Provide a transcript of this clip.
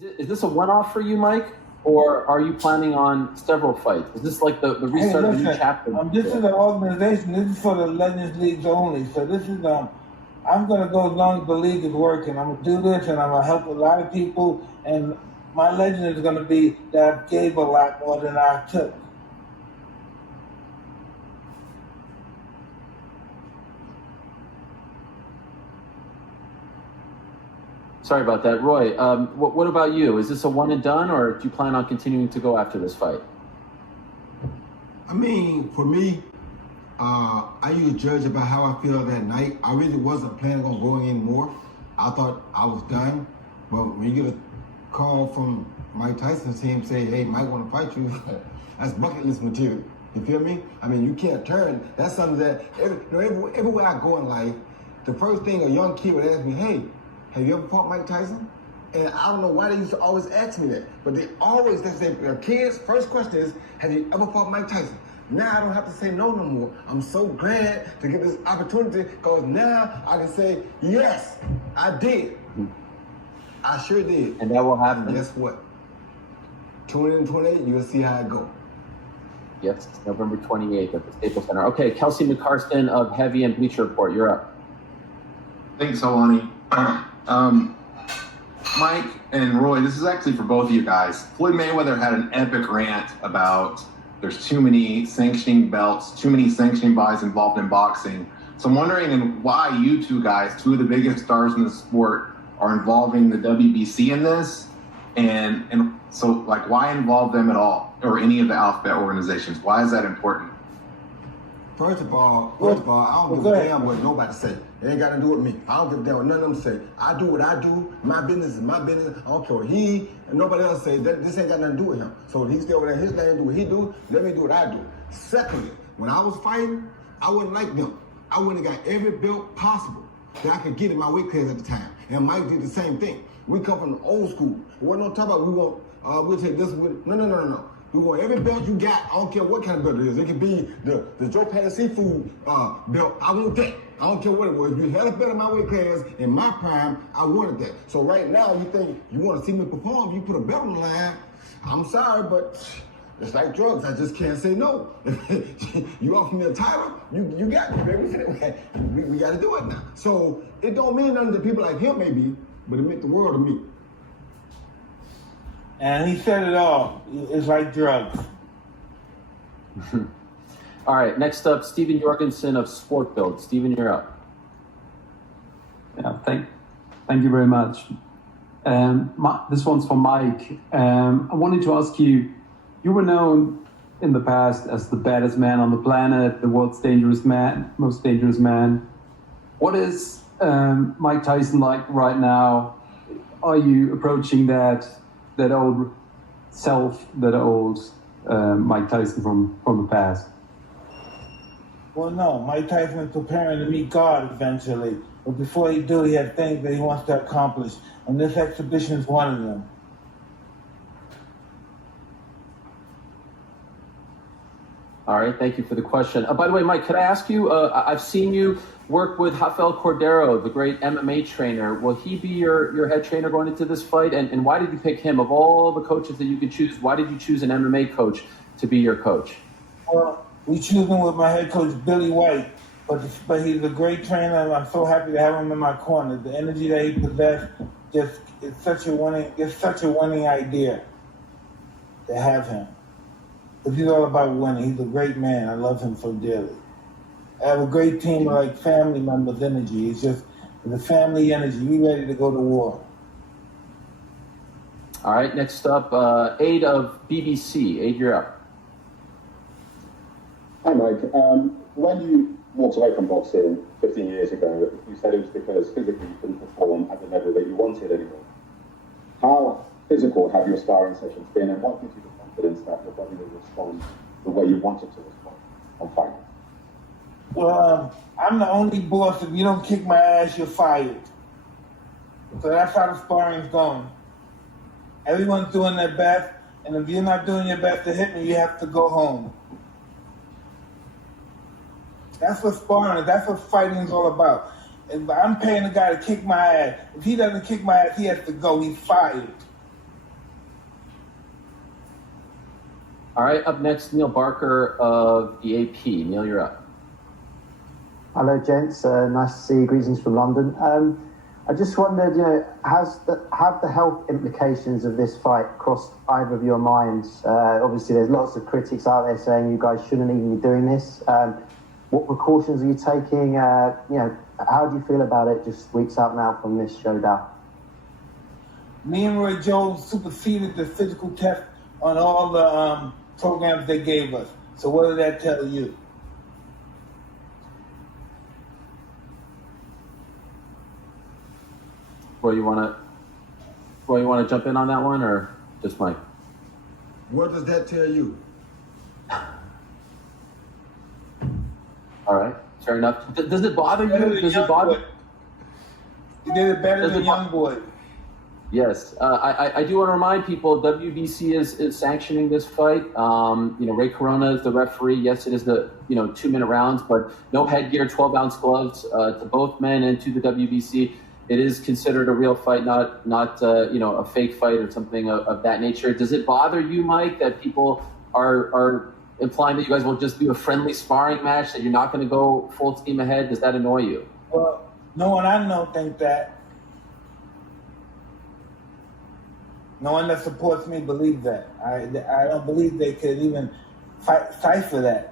Is this a one-off for you, Mike? Or are you planning on several fights? Is this like the restart of a new chapter? This is an organization. This is for the Legends Leagues only. So this is I'm gonna go as long as the league is working. I'm gonna do this, and I'm gonna help a lot of people. And my legend is gonna be that I gave a lot more than I took. Sorry about that, Roy. What about you? Is this a one and done, or do you plan on continuing to go after this fight? I mean, for me, I usually judge about how I feel that night. I really wasn't planning on going anymore. I thought I was done. But when you get a call from Mike Tyson's team say, hey, Mike want to fight you, that's bucket list material. You feel me? I mean, you can't turn. That's something that, everywhere I go in life, the first thing a young kid would ask me, hey, have you ever fought Mike Tyson? And I don't know why they used to always ask me that, but they say, their kids' first question is, have you ever fought Mike Tyson? Now I don't have to say no more. I'm so glad to get this opportunity because now I can say, yes, I did. I sure did. And that will happen. And guess what? Tune in and 28, you'll see how it goes. Yes, November 28th at the Staples Center. Okay, Kelsey McCarsten of Heavy and Bleacher Report, you're up. Thanks, Alani. Mike and Roy, this is actually for both of you guys. Floyd Mayweather had an epic rant about there's too many sanctioning belts, too many sanctioning bodies involved in boxing. So I'm wondering why you two guys, two of the biggest stars in the sport, are involving the WBC in this. And so, like, why involve them at all, or any of the alphabet organizations? Why is that important? First of all, I don't give a damn what nobody say. It ain't got to do with me. I don't give a damn what none of them say. I do what I do. My business is my business. I don't care what he and nobody else say. This ain't got nothing to do with him. So he stay over there in his lane, do what he do. Let me do what I do. Secondly, when I was fighting, I wasn't like them. I wouldn't have got every belt possible that I could get in my weight class at the time. And Mike did the same thing. We come from the old school. We're not talking about we'll take this with. No. We want every belt you got. I don't care what kind of belt it is. It could be the Joe Patty Seafood belt. I want that. I don't care what it was. If you had a belt in my weight class in my prime, I wanted that. So right now, you think you want to see me perform, you put a belt on the line. I'm sorry, but it's like drugs. I just can't say no. You offer me a title, you got me, baby. We got to do it now. So it don't mean nothing to people like him, maybe, but it meant the world to me. And he said it all. It's like drugs. All right, next up, Stephen Jorgensen of Sport Build. Stephen, you're up. Yeah, thank you very much. This one's for Mike. I wanted to ask you, you were known in the past as the baddest man on the planet, the world's most dangerous man. What is Mike Tyson like right now? Are you approaching that old self, that old Mike Tyson from the past? Well, no. Mike Tyson is preparing to meet God eventually. But before he do, he has things that he wants to accomplish. And this exhibition is one of them. All right, thank you for the question. By the way, Mike, could I ask you, I've seen you work with Rafael Cordero, the great MMA trainer. Will he be your head trainer going into this fight? And why did you pick him? Of all the coaches that you could choose, why did you choose an MMA coach to be your coach? Well, we choose him with my head coach, Billy White. But he's a great trainer, and I'm so happy to have him in my corner. The energy that he possesses, it's such a winning idea to have him. Because he's all about winning. He's a great man. I love him so dearly. I have a great team of like family members' energy. It's the family energy. We ready to go to war. All right, next up, Aid of BBC. Aid, you're up. Hi, Mike. When you walked away from boxing 15 years ago, you said it was because physically you couldn't perform at the level that you wanted anymore. How physical have your sparring sessions been, and what gives you the confidence that your body will respond the way you want it to respond on fight? Well, I'm the only boss. If you don't kick my ass, you're fired. So that's how the sparring's going. Everyone's doing their best, and if you're not doing your best to hit me, you have to go home. That's what sparring is. That's what fighting is all about. If I'm paying a guy to kick my ass. If he doesn't kick my ass, he has to go. He's fired. All right, up next, Neil Barker of the AP. Neil, you're up. Hello, gents. Nice to see you. Greetings from London. I just wondered, have the health implications of this fight crossed either of your minds? Obviously, there's lots of critics out there saying you guys shouldn't even be doing this. What precautions are you taking? How do you feel about it just weeks out now from this showdown? Me and Roy Jones superseded the physical test on all the programs they gave us. So what did that tell you? Roy, you want to jump in on that one, or just Mike? What does that tell you? All right, fair enough. Does it bother you? Does it bother? You did it better than Young Boy. Yes, I do want to remind people WBC is sanctioning this fight. Ray Corona is the referee. Yes, it is the 2-minute rounds, but no headgear, 12-ounce gloves to both men and to the WBC. It is considered a real fight, not a fake fight or something of that nature. Does it bother you, Mike, that people are implying that you guys will just do a friendly sparring match, that you're not going to go full steam ahead? Does that annoy you? Well, no one I know think that. No one that supports me believes that. I don't believe they could even fight for that.